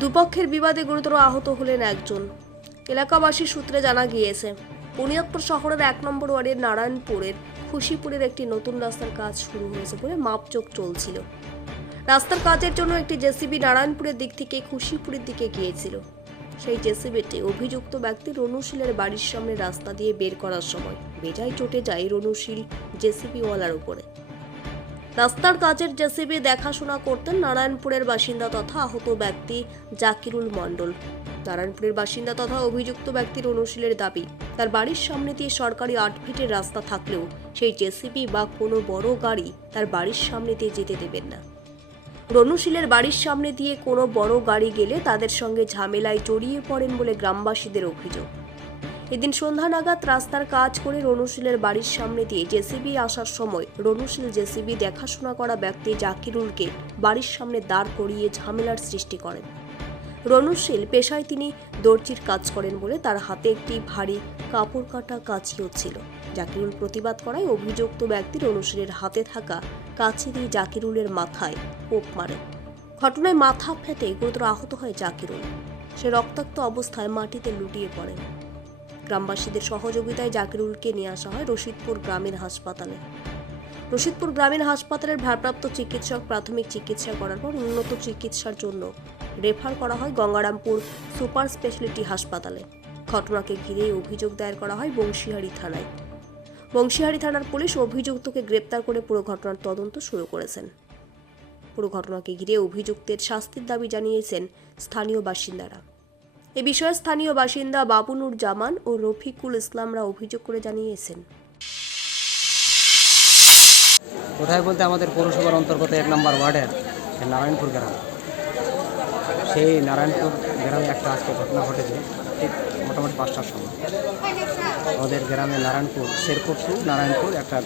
দুপক্ষের বিবাদে গুরুতর আহত হলেন একজন। এলাকাবাসী সূত্রে জানা গিয়েছে, বুনিয়াদপুর শহরের 1 নম্বর ওয়ার্ডের নারায়ণপুরের খুশিপুরের একটি নতুন রাস্তার কাজ শুরু হয়েছে বলে মাপজোক চলছিল। রাস্তার কাজের জন্য একটি জেসিবি নারায়ণপুরের দিক থেকে খুশিপুরের দিকে গিয়েছিল। সেই জেসিবিটি অভিযুক্ত ব্যক্তি রনুশীলের বাড়ির সামনে রাস্তা দিয়ে বের করার সময় বেজায় চটে যায় রনুশীল জেসিবিওয়ালার উপরে। রাস্তার কাজের জেসিবি দেখাশোনা করতেন নারায়ণপুরের বাসিন্দা তথা আহত ব্যক্তি জাকিরুল মণ্ডল। নারায়ণপুরের বাসিন্দা তথা অভিযুক্ত ব্যক্তির রনুশীলের দাবি, তার বাড়ির সামনে দিয়ে সরকারি 8 ফিটের রাস্তা থাকলেও সেই জেসিবি বা কোনো বড় গাড়ি তার বাড়ির সামনে দিয়ে যেতে দেবেন না। রনুশীলের বাড়ির সামনে দিয়ে কোনো বড় গাড়ি গেলে তাদের সঙ্গে ঝামেলায় জড়িয়ে পড়েন বলে গ্রামবাসীদের অভিযোগ। এদিন সন্ধ্যা নাগাদ রাস্তার কাজ করে রনুশীলের বাড়ির সামনে দিয়ে জেসিবি আসার সময় রনুশীল জেসিবি দেখাশোনা করা ব্যক্তি জাকিরুলকে বাড়ির সামনে দাঁড় করিয়ে ঝামেলার সৃষ্টি করেন। রনুশীল পেশায় তিনি দর্জির কাজ করেন বলে তার হাতে একটি ভারী কাপড় কাটা কাঁচিও ছিল। জাকিরুল প্রতিবাদ করায় অভিযুক্ত ব্যক্তি রনুশীলের হাতে থাকা কাঁচি দিয়ে জাকিরুলের মাথায় কোপ মারে। ঘটনায় মাথা ফেটে গুরুতর আহত হয় জাকিরুল। সে রক্তাক্ত অবস্থায় মাটিতে লুটিয়ে পড়ে। গ্রামবাসীদের সহযোগিতায় জাকিরুলকে নিয়ে আসা হয় রশিদপুর গ্রামীণ হাসপাতালে। রশিদপুর গ্রামীণ হাসপাতালের ভারপ্রাপ্ত চিকিৎসক প্রাথমিক চিকিৎসা করার পর উন্নত চিকিৎসার জন্য রেফার করা হয় গঙ্গারামপুর সুপার স্পেশালিটি হাসপাতালে। ঘটনাকে ঘিরে অভিযোগ দায়ের করা হয় বংশীহারি থানায়। বংশীহারি থানার পুলিশ অভিযুক্তকে গ্রেপ্তার করে পুরো ঘটনার তদন্ত শুরু করেছেন। পুরো ঘটনাকে ঘিরে অভিযুক্তের শাস্তির দাবি জানিয়েছেন স্থানীয় বাসিন্দারা। এ বিষয়ে স্থানীয় বাসিন্দা বাবুনুর জামান ও রফিকুল ইসলামরা অভিযোগ করে জানিয়েছেন, কোথায় বলতে আমাদের পৌরসভার অন্তর্গত 1 নম্বর ওয়ার্ডের নারায়ণপুর গ্রাম। সেই নারায়ণপুর গ্রামে একটা আজকে ঘটনা ঘটেছে ঠিক মোটামুটি 5টার সময়। আমাদের গ্রামে নারায়ণপুর শেরপুর টু নারায়ণপুর একটা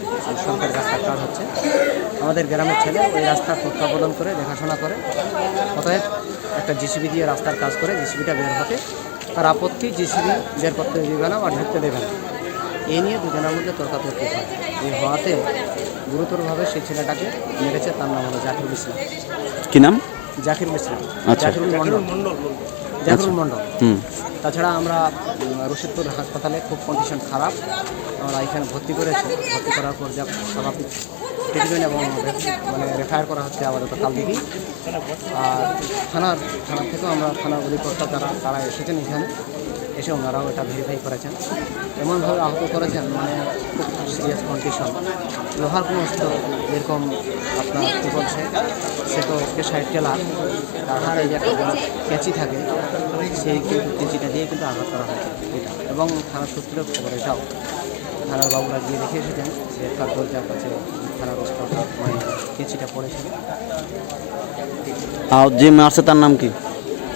সরকারি রাস্তার কাজ হচ্ছে। আমাদের গ্রামের ছেলে ওই রাস্তা তত্ত্বাবধান করে দেখাশোনা করে, অতএব একটা জিসিবি দিয়ে রাস্তার কাজ করে জিসিবিটা বের হতে তার আপত্তি, জিসিবি বের করতে দেবে না বা ঢুকতে দেবে না। এই নিয়ে দুজনের মধ্যে তর্কাতর্কি হয়। এই হওয়াতে গুরুতরভাবে সেই ছেলেটাকে মেরেছে। তার নাম হলো জাকিরুল ইসলাম। কি নাম? জাকিরুল ইসলাম। আচ্ছা। জাকিরুল মণ্ডল। তাছাড়া আমরা রশিদপুর হাসপাতালে খুব কন্ডিশন খারাপ, আমরা এখানে ভর্তি করেছি। ভর্তি করার পর যা স্বাভাবিক ট্রিটমেন্ট এবং রেফার করা হচ্ছে আপাতত কাল থেকেই। আর থানার থেকেও আমরা থানার অধিকর্তা তারা এসেছেন এখানে, এসে ওনারাও এটা ভেরিফাই করেছেন। এমনভাবে আহত করেছেন খুব সিরিয়াস কন্ডিশন। লোহার কোনো অস্ত্র যেরকম আপনার কী বলছে, সে তো পেশায় টেলার, তার হাতে যে একটা কেঁচি থাকে সেই কেঁচিটা দিয়ে কিন্তু আঘাত করা হয়েছে এটা। এবং থানার সূত্রে খবর এটাও থানার বাবুরা গিয়ে দেখে এসেছেন যে তার দরজার কাছে থানার অস্ত্রটা কেঁচিটা পড়েছিল। আর যে মারছে তার নাম কি?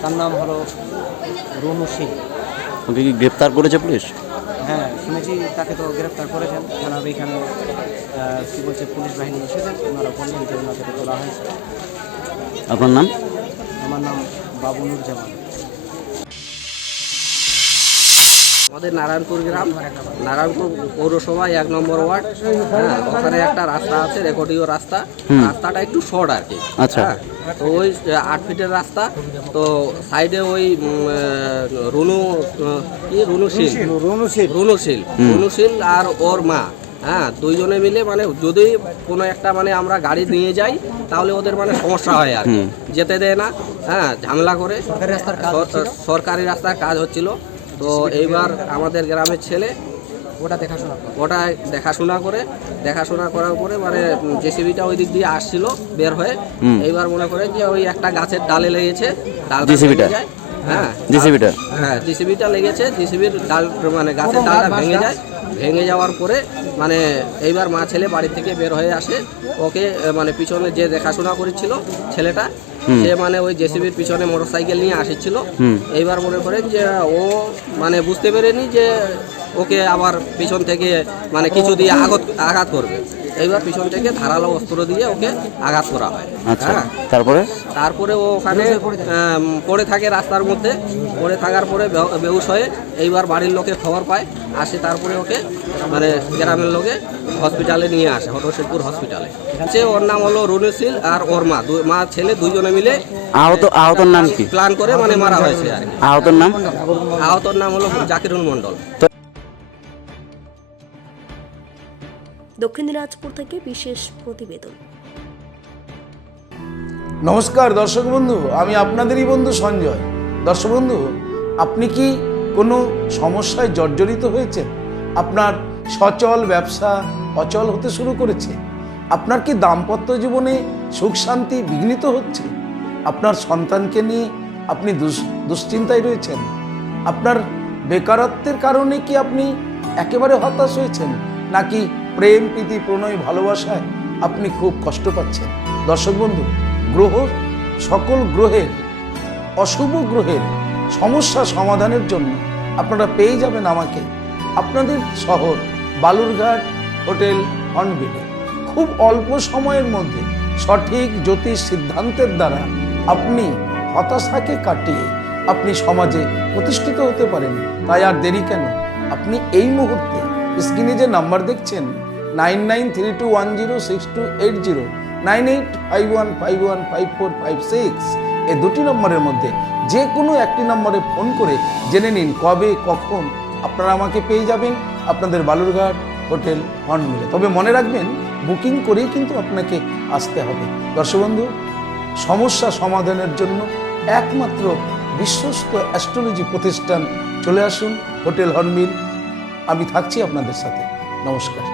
তার নাম হলো রনুশীল। ওকে কি গ্রেপ্তার করেছে পুলিশ? হ্যাঁ, শুনেছি তাকে তো গ্রেপ্তার করেছেন। থানার এখানে কী বলছে পুলিশ বাহিনী এসেছেন, ওনারা বললেন যে ওনাকে তোলা হয়েছে। আপনার নাম? আমার নাম বাবুনুর জামান। আমাদের নারায়ণপুর গ্রাম, নারায়ণপুর পৌরসভা 1 নম্বর ওয়ার্ড। হ্যাঁ, ওখানে একটা রাস্তা আছে, রেকর্ডিও রাস্তা। রাস্তাটা একটু শর্ট আর কি। আচ্ছা। তো ওই 8 ফিটের রাস্তা, তো সাইডে ওই রুনুশীল আর ওর মা, হ্যাঁ, দুইজনে মিলে যদি কোনো একটা আমরা গাড়ি নিয়ে যাই তাহলে ওদের সমস্যা হয় আর যেতে দেয় না। হ্যাঁ, ঝামেলা করে। সরকারি রাস্তার কাজ হচ্ছিল। তো এইবার আমাদের গ্রামের ছেলে ওটা দেখাশোনা করার পরে জেসিবিটা ওই দিক দিয়ে আসছিল বের হয়ে। এইবার মনে করে যে ওই একটা গাছের ডালে লেগেছে, জেসিবিটা। হ্যাঁ, জেসিবিটা লেগেছে, জেসিবির ডাল গাছের ডালটা ভেঙে যাওয়ার পরে এইবার মা ছেলে বাড়ি থেকে বের হয়ে আসে। ওকে পিছনে যে দেখাশোনা করেছিল ছেলেটা, সে ওই জেসিবির পিছনে মোটরসাইকেল নিয়ে আসছিল। এইবার মনে করেন যে ও বুঝতে পেরেনি যে ওকে আবার পিছন থেকে কিছু দিয়ে আঘাত করবে। এইবার পিছন থেকে ধারালো অস্ত্র দিয়ে ওকে আঘাত করা হয়। আচ্ছা হ্যাঁ, তারপরে তারপরে ও ওখানে পড়ে থাকে রাস্তার মধ্যে, পড়ে থাকার পরে বেহুশ হয়ে এইবার বাড়ির লোকে খবর পায়, আসে তারপরে ওকে মানে গ্রামের লোকে হসপিটালে নিয়ে আসে, রশিদপুর হসপিটালে। ওর নাম হলো রুনুশীল আর ওর মা ছেলে দুইজনে মিলে আহতর নাম কি? প্ল্যান করে মানে মারা হয়েছে আর কি। আহতর নাম? আহতর নাম হলো জাকিরুল মণ্ডল। দক্ষিণ দিনাজপুর থেকে বিশেষ প্রতিবেদন। নমস্কার দর্শক বন্ধু, আমি আপনাদেরই বন্ধু সঞ্জয়। দর্শক বন্ধু, আপনি কি কোনো সমস্যায় জর্জরিত হয়েছেন? আপনার সচল ব্যবসা অচল হতে শুরু করেছে? আপনার কি দাম্পত্য জীবনে সুখ শান্তি বিঘ্নিত হচ্ছে? আপনার সন্তানকে নিয়ে আপনি দুশ্চিন্তায় রয়েছেন? আপনার বেকারত্বের কারণে কি আপনি একেবারে হতাশ হয়েছেন? নাকি প্রেম প্রীতি প্রণয় ভালোবাসায় আপনি খুব কষ্ট পাচ্ছেন? দর্শক বন্ধু, সকল গ্রহের অশুভ গ্রহের সমস্যা সমাধানের জন্য আপনারা পেয়ে যাবেন আমাকে আপনাদের শহর বালুরঘাট হোটেল হর্নবিলে। খুব অল্প সময়ের মধ্যে সঠিক জ্যোতিষ সিদ্ধান্তের দ্বারা আপনি হতাশাকে কাটিয়ে আপনি সমাজে প্রতিষ্ঠিত হতে পারেন। তাই আর দেরি কেন? আপনি এই মুহূর্তে স্ক্রিনে যে নাম্বার দেখছেন 9932106280, 9851515456, এই দুটি নম্বরের মধ্যে যে কোনো একটি নম্বরে ফোন করে জেনে নিন কবে কখন আপনারা আমাকে পেয়ে যাবেন আপনাদের বালুরঘাট হোটেল হর্নবিলে। তবে মনে রাখবেন, বুকিং করেই কিন্তু আপনাকে আসতে হবে। দর্শক বন্ধু, সমস্যা সমাধানের জন্য একমাত্র বিশ্বস্ত অ্যাস্ট্রোলজি প্রতিষ্ঠান চলে আসুন হোটেল হর্নবিল। আমি থাকছি আপনাদের সাথে। নমস্কার।